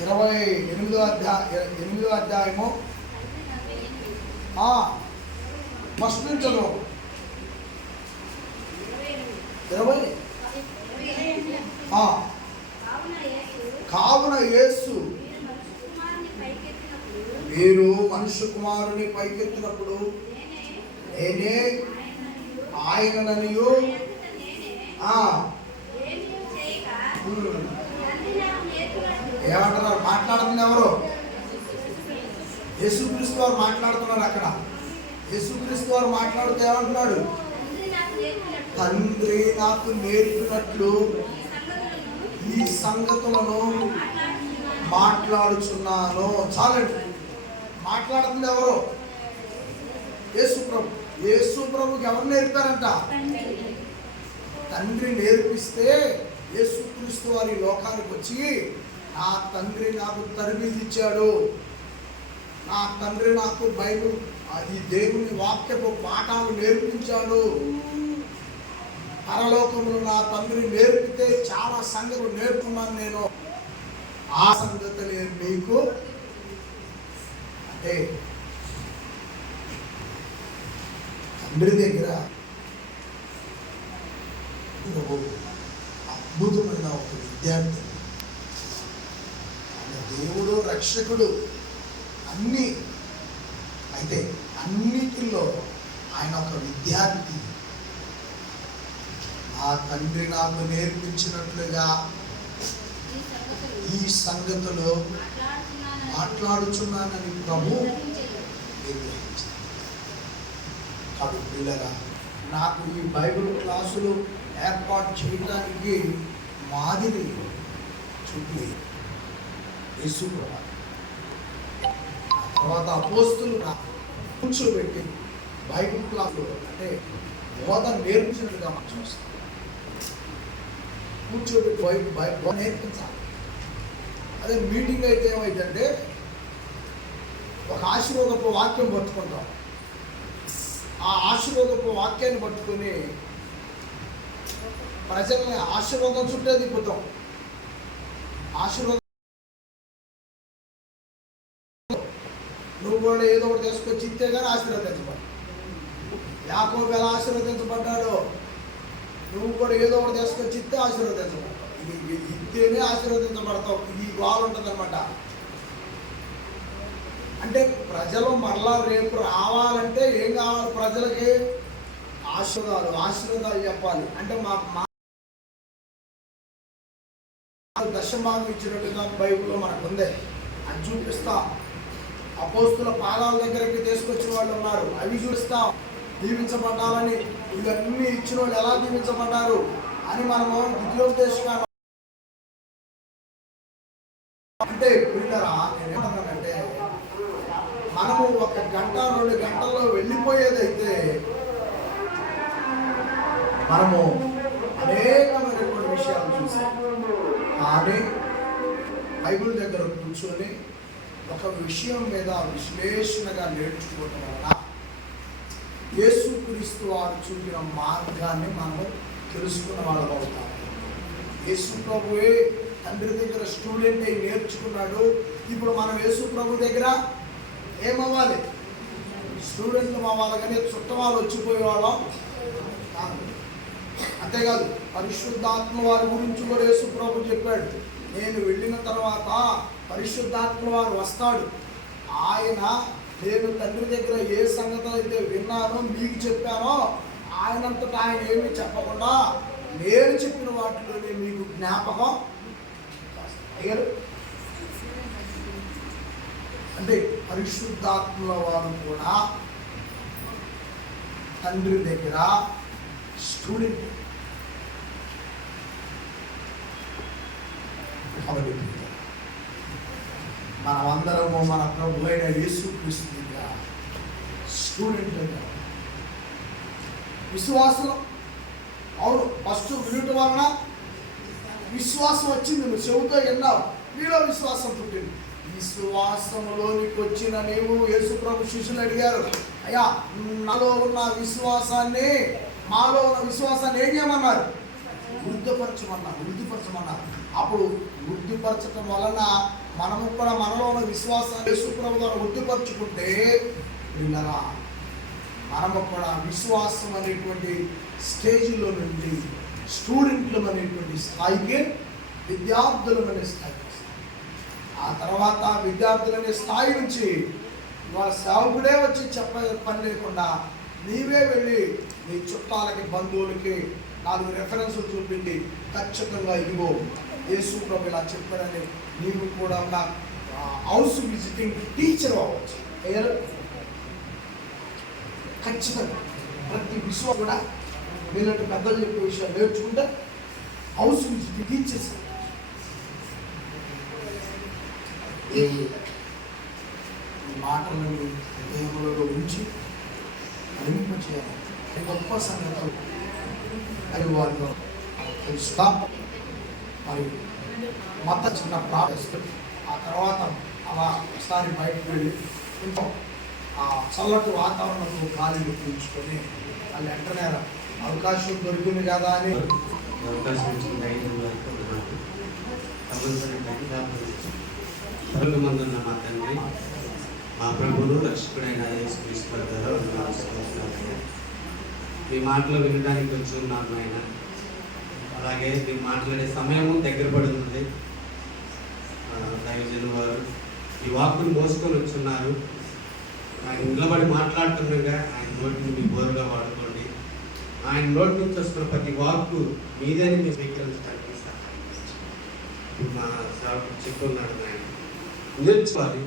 ఎనిమిదో అధ్యాయము ఫస్ట్ నుంచి చదువు. 20. కావున యేసు మీరు మనుష్య కుమారుని పైకెత్తినప్పుడు నేనే ఆయనననియు ఏమంటున్నారు? మాట్లాడుతుంది ఎవరు? యేసుక్రీస్తు వారు మాట్లాడుతున్నారు. అక్కడ యేసుక్రీస్తు వారు మాట్లాడుతూ ఏమంటున్నాడు? తండ్రి నాకు నేర్పినట్లు ఈ సంగతులను మాట్లాడుచున్నాను. చాలండి. మాట్లాడుతుంది ఎవరు? యేసు ప్రభు. యేసు ప్రభుకి ఎవరు నేర్పారంట? తండ్రి నేర్పిస్తే యేసుక్రీస్తు వారి లోకానికి వచ్చి నా తండ్రి నాకు తరబీదు ఇచ్చాడు, నా తండ్రి నాకు బైబిల్ ఈ దేవుని వాక్యపు పాఠాలు నేర్పించాడు, పరలోకములు నా తండ్రి నేర్పితే చాలా సంగతులు నేర్పుకున్నాను నేను, ఆ సంగతులు మీకు అంటే తండ్రి దగ్గర అద్భుతమైన ఒక విద్యార్థి. దేవుడు రక్షకుడు అన్నీ, అయితే అన్నిటిలో ఆయన ఒక విద్యార్థి. ఆ తండ్రి నాకు నేర్పించినట్లుగా ఈ సంగతులు మాట్లాడుచున్నానని ప్రభు నిర్వహించారు. కాబట్టి పిల్లగా నాకు ఈ బైబిల్ క్లాసులు ఏర్పాటు చేయడానికి మాదిరి చూపి యేసు ప్రభు. తర్వాత అపోస్తులు కూర్చోబెట్టి బైబిల్ క్లాసులు అంటే బోధన నేర్పించినట్టుగా మనం చూస్తాం. కూర్చోబెట్టి బైబిల్ నేర్పించాలి. అదే మీటింగ్ అయితే ఏమైందంటే ఒక ఆశీర్వాదపు వాక్యం పట్టుకుంటాం. ఆ ఆశీర్వాదపు వాక్యాన్ని పట్టుకొని ప్రజల్ని ఆశీర్వాదం చుట్టే తిప్పుతాం. ఆశీర్వాదం నువ్వు కూడా ఏదో ఒకటి తీసుకొచ్చి ఇస్తే కానీ ఆశీర్వదించబడ్డాడు. యాకోబు ఎలా ఆశీర్వదించబడ్డాడో నువ్వు కూడా ఏదో ఒకటి తీసుకొచ్చి ఇస్తే ఆశీర్వదించబడ్డావు. ఇది ఇస్తేనే ఆశీర్వదించబడతావు. ఇది గోల్ ఉంటుంది అనమాట. అంటే ప్రజలు మరలా రేపు రావాలంటే ఏం కావాలి? ప్రజలకి ఆశీర్వాదాలు చెప్పాలి. అంటే మా దశమానం ఇచ్చినట్టుగా బైబిల్లో మనకు ఉంది. అది చూపిస్తాం. అపోస్తుల పాదాల దగ్గరికి తీసుకొచ్చిన వాళ్ళు ఉన్నారు, అవి చూస్తాం. దీవించబడ్డాలని ఇవన్నీ ఇచ్చిన వాళ్ళు ఎలా దీవించబడ్డారు అని మనము ద్వితీయోపదేశకాండం అంటే పిల్లరా నేనేమంటానంటే మనము 1 గంట 2 గంటల్లో వెళ్ళిపోయేదైతే మనము అనేకమైనటువంటి విషయాలు చూసాం. కానీ బైబిల్ దగ్గర కూర్చొని ఒక విషయం మీద విశ్లేషణగా నేర్చుకోవటం వలన యేసుక్రీస్తు వారు చూపిన మార్గాన్ని మనము తెలుసుకున్న వాళ్ళం అవుతాం. యేసు ప్రభువే తండ్రి దగ్గర స్టూడెంట్ అయి నేర్చుకున్నాడు. ఇప్పుడు మనం యేసు ప్రభు దగ్గర ఏమవ్వాలి? స్టూడెంట్ అవ్వాలి. కానీ చుట్టవాళ్ళు వచ్చిపోయేవాళ్ళం కాదు. అంతేకాదు పరిశుద్ధాత్మ వారి గురించి కూడా యేసు ప్రభు చెప్పాడు. నేను వెళ్ళిన తర్వాత పరిశుద్ధాత్మ వారు వస్తాడు. ఆయన నేను తండ్రి దగ్గర ఏ సంగతులు అయితే విన్నానో మీకు చెప్పానో ఆయనంతటా ఆయన ఏమీ చెప్పకుండా నేను చెప్పిన వాటిలోనే మీకు జ్ఞాపకం అయ్యారు. అంటే పరిశుద్ధాత్మల వారు కూడా తండ్రి దగ్గర స్టూడెంట్. కాబట్టి మనమందరము మన ప్రభు అయిన యేసుక్రీస్తు దగ్గర స్టూడెంట్. విశ్వాసం అవును, ఫస్ట్ వినుట వలన విశ్వాసం వచ్చింది. నువ్వు చెవుతో విన్నావు, నీలో విశ్వాసం పుట్టింది. విశ్వాసంలోనికి వచ్చిన నీవు యేసు ప్రభు శిష్యులు అడిగారు, అయ్యా నాలో ఉన్న విశ్వాసాన్ని మాలో ఉన్న విశ్వాసాన్ని ఏం చేయమన్నారు? వృద్ధిపరచమన్నారు. అప్పుడు వృద్ధిపరచటం వలన మనము కూడా మనలో ఉన్న విశ్వాసాన్ని యేసుప్రభు ద్వారా వృద్ధిపరుచుకుంటే వీళ్ళరా మనము కూడా విశ్వాసం అనేటువంటి స్టేజ్లో నుండి స్టూడెంట్లు అనేటువంటి స్థాయికి విద్యార్థులు అనే స్థాయికి వస్తాం. ఆ తర్వాత విద్యార్థులు అనే స్థాయి నుంచి వాళ్ళ సేవకుడే వచ్చి పని లేకుండా నీవే వెళ్ళి నీ చుట్టాలకి బంధువులకి 4 రెఫరెన్స్లు చూపించి ఖచ్చితంగా ఇదిగో యేసు ప్రభు ఇలా చెప్పారని నీవు కూడా ఒక హౌస్ విజిటింగ్ టీచర్ అవ్వచ్చు. ఖచ్చితంగా ప్రతి విశ్వ కూడా వీళ్ళంటే పెద్దలు చెప్పే విషయాలు నేర్చుకుంటే హౌస్ విజిటింగ్ టీచర్స్ ఈ మాటలను హృదయంలో ఉంచి అనిపించేయాలి. గొప్ప సంగతులు అది వారిలో తెలుస్తా. మరి మత చిన్న ప్రార్థిస్తుంది. ఆ తర్వాత అలా ఒకసారి బయటకు వెళ్ళి కొంచెం ఆ చల్లటి వాతావరణంలో గాలిని పీల్చుకొని వాళ్ళు వెంటనే అవకాశం దొరికింది కదా అని మందున్న మా తండ్రి, మా ప్రభువును రక్షకుడైన యేసుక్రీస్తు ద్వారా మీ మాటలు వినడానికి వచ్చి ఉన్నాను ఆయన. అలాగే మీరు మాట్లాడే సమయము దగ్గర పడి ఉంది. దైవజను వారు ఈ వాక్కును మోసుకొని వచ్చున్నారు. ఆయన నిలబడి మాట్లాడుతుండగా ఆయన నోటిని మీ బోరుగా వాడుకోండి. ఆయన నోటి నుంచి వస్తున్న ప్రతి వాక్కు మీదేని మీరు స్వీకరించడానికి సహాయం. మా సేవకు చెప్తున్నాడు ఆయన నేర్చుకోవాలి.